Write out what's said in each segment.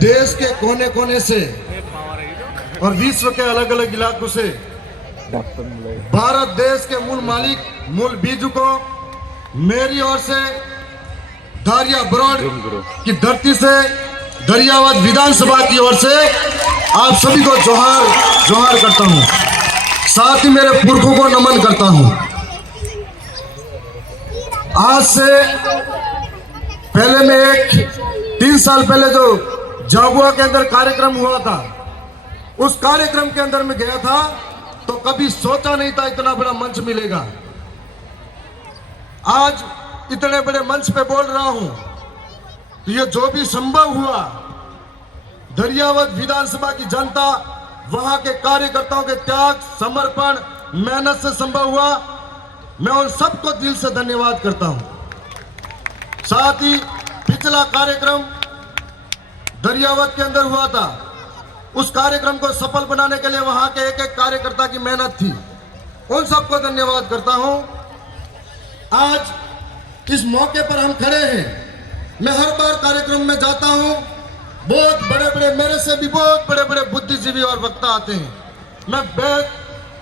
देश के कोने कोने से और विश्व के अलग अलग इलाकों से भारत देश के मूल मालिक, मूल बीजू को मेरी ओर से धारिया ब्रॉड की धरती से दरियावद विधानसभा की ओर से आप सभी को जोहार जोहार करता हूं। साथ ही मेरे पुरखों को नमन करता हूं। आज से पहले में 3 साल पहले जो झाबुआ के अंदर कार्यक्रम हुआ था, उस कार्यक्रम के अंदर मैं गया था तो कभी सोचा नहीं था इतना बड़ा मंच मिलेगा। आज इतने बड़े मंच पे बोल रहा हूं तो ये जो भी संभव हुआ, दरियावद विधानसभा की जनता, वहां के कार्यकर्ताओं के त्याग, समर्पण, मेहनत से संभव हुआ। मैं उन सबको दिल से धन्यवाद करता हूं। साथ ही पिछला कार्यक्रम दरियावद के अंदर हुआ था, उस कार्यक्रम को सफल बनाने के लिए वहां के एक एक कार्यकर्ता की मेहनत थी। उन सबको धन्यवाद करता हूं। आज इस मौके पर हम खड़े हैं। मैं हर बार कार्यक्रम में जाता हूं, बहुत बड़े बड़े, मेरे से भी बहुत बड़े बड़े बुद्धिजीवी और वक्ता आते हैं। मैं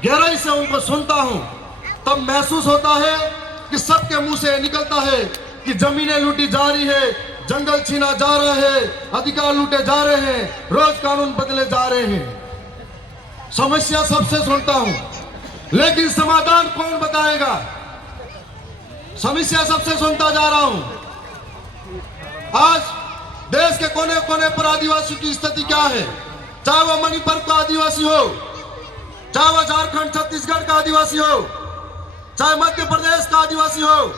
गहराई से उनको सुनता हूं, तब महसूस होता है कि सबके मुंह से निकलता है कि जमीनें लूटी जा रही है, जंगल छीना जा रहा है, अधिकार लूटे जा रहे हैं, रोज कानून बदले जा रहे हैं। समस्या सबसे सुनता हूं, लेकिन समाधान कौन बताएगा? समस्या सबसे सुनता जा रहा हूं। आज देश के कोने कोने पर आदिवासियों की स्थिति क्या है? चाहे वो मणिपुर का आदिवासी हो, चाहे वो झारखंड छत्तीसगढ़ का आदिवासी हो, चाहे मध्य प्रदेश का आदिवासी हो,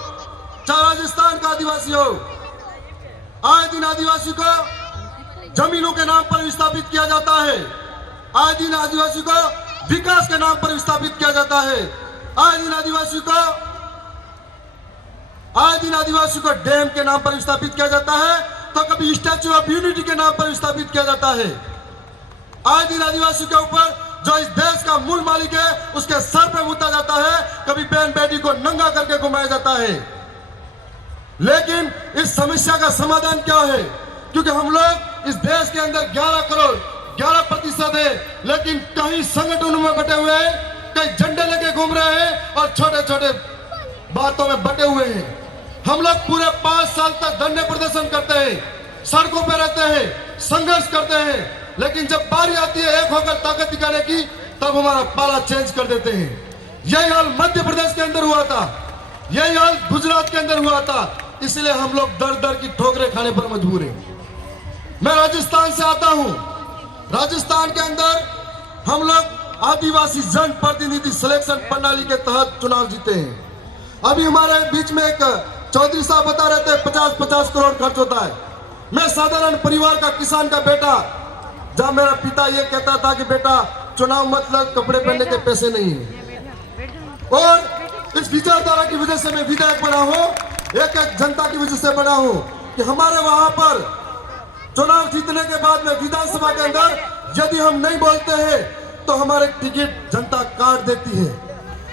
चाहे राजस्थान का आदिवासी हो, आए दिन आदिवासी को जमीनों के नाम पर विस्थापित किया जाता है। आए दिन आदिवासी को विकास के नाम पर विस्थापित किया जाता है। आए दिन आदिवासी को डैम के नाम पर विस्थापित किया जाता है, तो कभी स्टैच्यू ऑफ यूनिटी के नाम पर विस्थापित किया जाता है। आए दिन आदिवासी के ऊपर जो इस देश का मूल मालिक है, उसके सर पे मुद्दा जाता है, कभी बहन बेटी को नंगा करके घुमाया जाता है। लेकिन इस समस्या का समाधान क्या है? क्योंकि हम लोग इस देश के अंदर 11 करोड़ 11% है, लेकिन कहीं संगठनों में बटे हुए हैं, कहीं झंडे लेके घूम रहे हैं और छोटे छोटे बातों में बटे हुए हैं। हम लोग पूरे 5 साल तक धरने प्रदर्शन करते हैं, सड़कों पर रहते हैं, संघर्ष करते हैं, लेकिन जब बारी आती है एक होकर ताकत दिखाने की, तब हमारा पाला चेंज कर देते हैं। यही हाल मध्य प्रदेश के अंदर हुआ था, यही हाल गुजरात के अंदर हुआ था। इसलिए हम लोग दर दर की ठोकरें खाने पर मजबूर हैं। मैं राजस्थान से आता हूं। राजस्थान के अंदर हम लोग आदिवासी जन प्रतिनिधि सिलेक्शन प्रणाली के तहत चुनाव जीते हैं। अभी हमारे बीच में एक चौधरी साहब बता रहे थे 50-50 करोड़ खर्च होता है। मैं साधारण परिवार का किसान का बेटा, जब मेरा पिता ये कहता था कि बेटा चुनाव मतलब कपड़े पहनने के पैसे नहीं है, और इस विचारधारा की वजह से मैं विधायक बना हूं, एक एक जनता की वजह से बना हूं कि हमारे वहां पर चुनाव जीतने के बाद में विधानसभा के अंदर यदि हम नहीं बोलते हैं तो हमारे टिकट जनता काट देती है,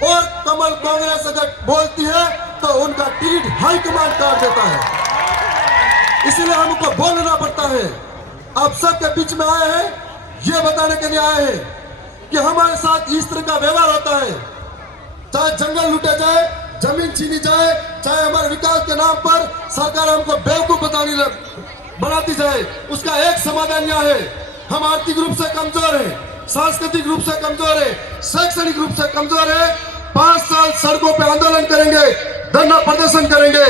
और कमल कांग्रेस अगर बोलती है तो उनका टिकट हाईकमान काट देता है। इसलिए हमको बोलना पड़ता है। आप सबके बीच में आए हैं, ये बताने के लिए आए हैं कि हमारे साथ इस तरह का व्यवहार होता है। चाहे जंगल लूटे जाए, जमीन छीनी जाए, चाहे हमारे विकास के नाम पर सरकार हमको बेवकूफ बनाती जाए, उसका एक समाधान यह है, हम आर्थिक रूप से कमजोर हैं, सांस्कृतिक रूप से कमजोर है, शैक्षणिक रूप से कमजोर है। 5 साल सड़कों पे आंदोलन करेंगे, धरना प्रदर्शन करेंगे।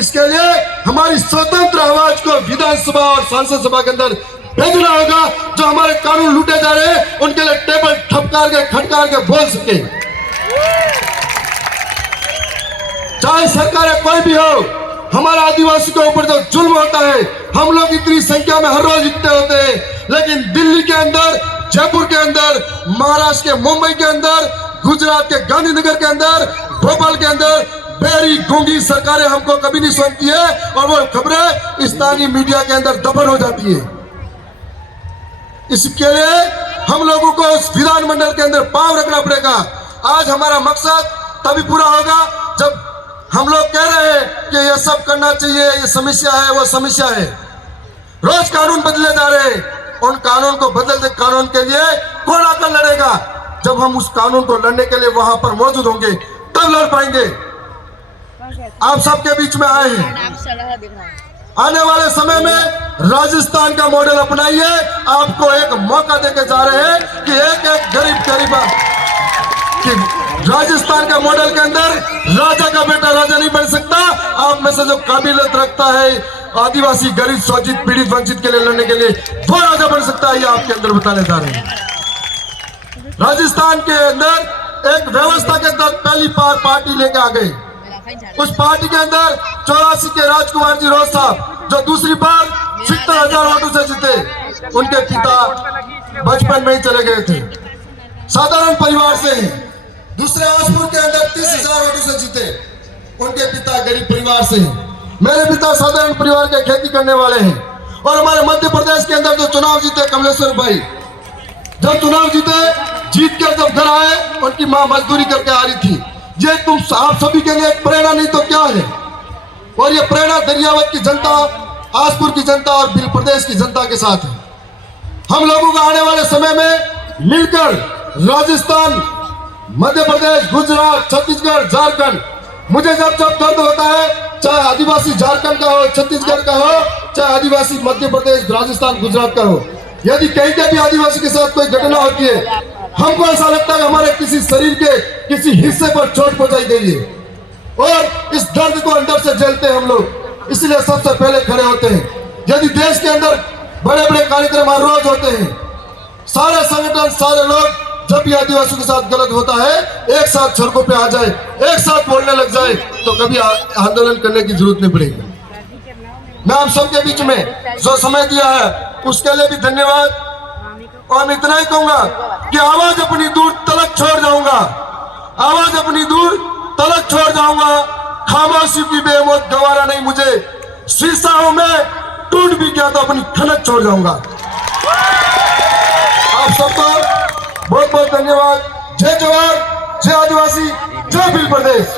इसके लिए हमारी स्वतंत्र आवाज को विधानसभा और संसद सभा के अंदर भेजना होगा। जो हमारे कानून लूटे जा रहे हैं, उनके लिए टेबल ठपकार के खटकार के बोल सके। चाहे सरकार कोई भी हो, हमारा आदिवासी के ऊपर जो जुल्म होता है, हम लोग इतनी संख्या में हर रोज इकट्ठे होते हैं, लेकिन दिल्ली के अंदर, जयपुर के अंदर, महाराष्ट्र के मुंबई के अंदर, गुजरात के गांधीनगर के अंदर, भोपाल के अंदर बेरी गूंगी सरकारें हमको कभी नहीं सुनती है, और वो खबरें स्थानीय मीडिया के अंदर दफन हो जाती है। इसके लिए हम लोगों को उस विधानमंडल के अंदर पांव रखना पड़ेगा। आज हमारा मकसद तभी पूरा होगा जब हम लोग कह रहे हैं कि ये सब करना चाहिए, ये समस्या है, वो समस्या है। रोज कानून बदले जा रहे हैं। उन कानून को बदलते कानून के लिए कौन आकर लड़ेगा? जब हम उस कानून को लड़ने के लिए वहां पर मौजूद होंगे तब लड़ पाएंगे। आप सबके बीच में आए हैं। आने वाले समय में राजस्थान का मॉडल अपनाइए। आपको एक मौका देके जा रहे हैं कि एक एक गरीब कि राजस्थान का मॉडल के अंदर राजा का बेटा राजा नहीं बन सकता। आप में से जो काबिलियत रखता है आदिवासी गरीब शोषित पीड़ित वंचित के लिए लड़ने के लिए, वो राजा बन सकता है। ये आपके अंदर बताने जा रहे हैं। राजस्थान के अंदर एक व्यवस्था के अंदर पहली बार पार्टी लेके आ गई। उस पार्टी के अंदर 84 के राजकुमार जी रोज साहब जो दूसरी बार 70,000 वोटों से जीते, उनके पिता बचपन में ही चले गए थे, साधारण परिवार से ही। दूसरे आसपुर के अंदर 30,000 वोटों से जीते, उनके पिता गरीब परिवार से हैं। मेरे पिता साधारण परिवार के खेती करने वाले हैं। और हमारे मध्य प्रदेश के अंदर जो चुनाव जीते कमलेश्वर भाई, जब चुनाव जीत कर जब घर आए, उनकी मां मजदूरी करके आ रही थी। ये तुम आप सभी के लिए प्रेरणा नहीं तो क्या है? और ये प्रेरणा दरियावत की जनता, आसपुर की जनता और बिल प्रदेश की जनता के साथ है। हम लोगों को आने वाले समय में मिलकर राजस्थान, मध्य प्रदेश, गुजरात, छत्तीसगढ़, झारखंड, मुझे जब दर्द होता है, चाहे आदिवासी झारखंड का हो, छत्तीसगढ़ का हो, चाहे आदिवासी मध्य प्रदेश, राजस्थान, गुजरात का हो, यदि कहीं के भी आदिवासी के साथ कोई घटना होती है, हमको ऐसा लगता है हमारे किसी शरीर के किसी हिस्से पर चोट पहुंचाई गई है और इस दर्द को अंदर से झेलते हैं हम लोग। इसलिए सबसे पहले खड़े होते हैं। यदि देश के अंदर बड़े बड़े कार्यक्रम हर रोज होते हैं, सारे संगठन, सारे लोग जब भी आदिवासियों के साथ गलत होता है एक साथ सड़कों पे आ जाए, एक साथ बोलने लग जाए, तो कभी आंदोलन करने की जरूरत नहीं पड़ेगी। मैं आप सबके बीच में जो समय दिया है उसके लिए भी धन्यवाद। और मैं इतना ही कहूंगा कि आवाज अपनी दूर तलक छोड़ जाऊंगा, आवाज अपनी दूर तलक छोड़ जाऊंगा। खामोशी की बेमौत गवारा नहीं मुझे, शीशा हूं मैं, टूट भी गया तो अपनी खनक छोड़ जाऊंगा। आप सबको बहुत बहुत धन्यवाद। जय जवान, जय आदिवासी, जय बिल प्रदेश।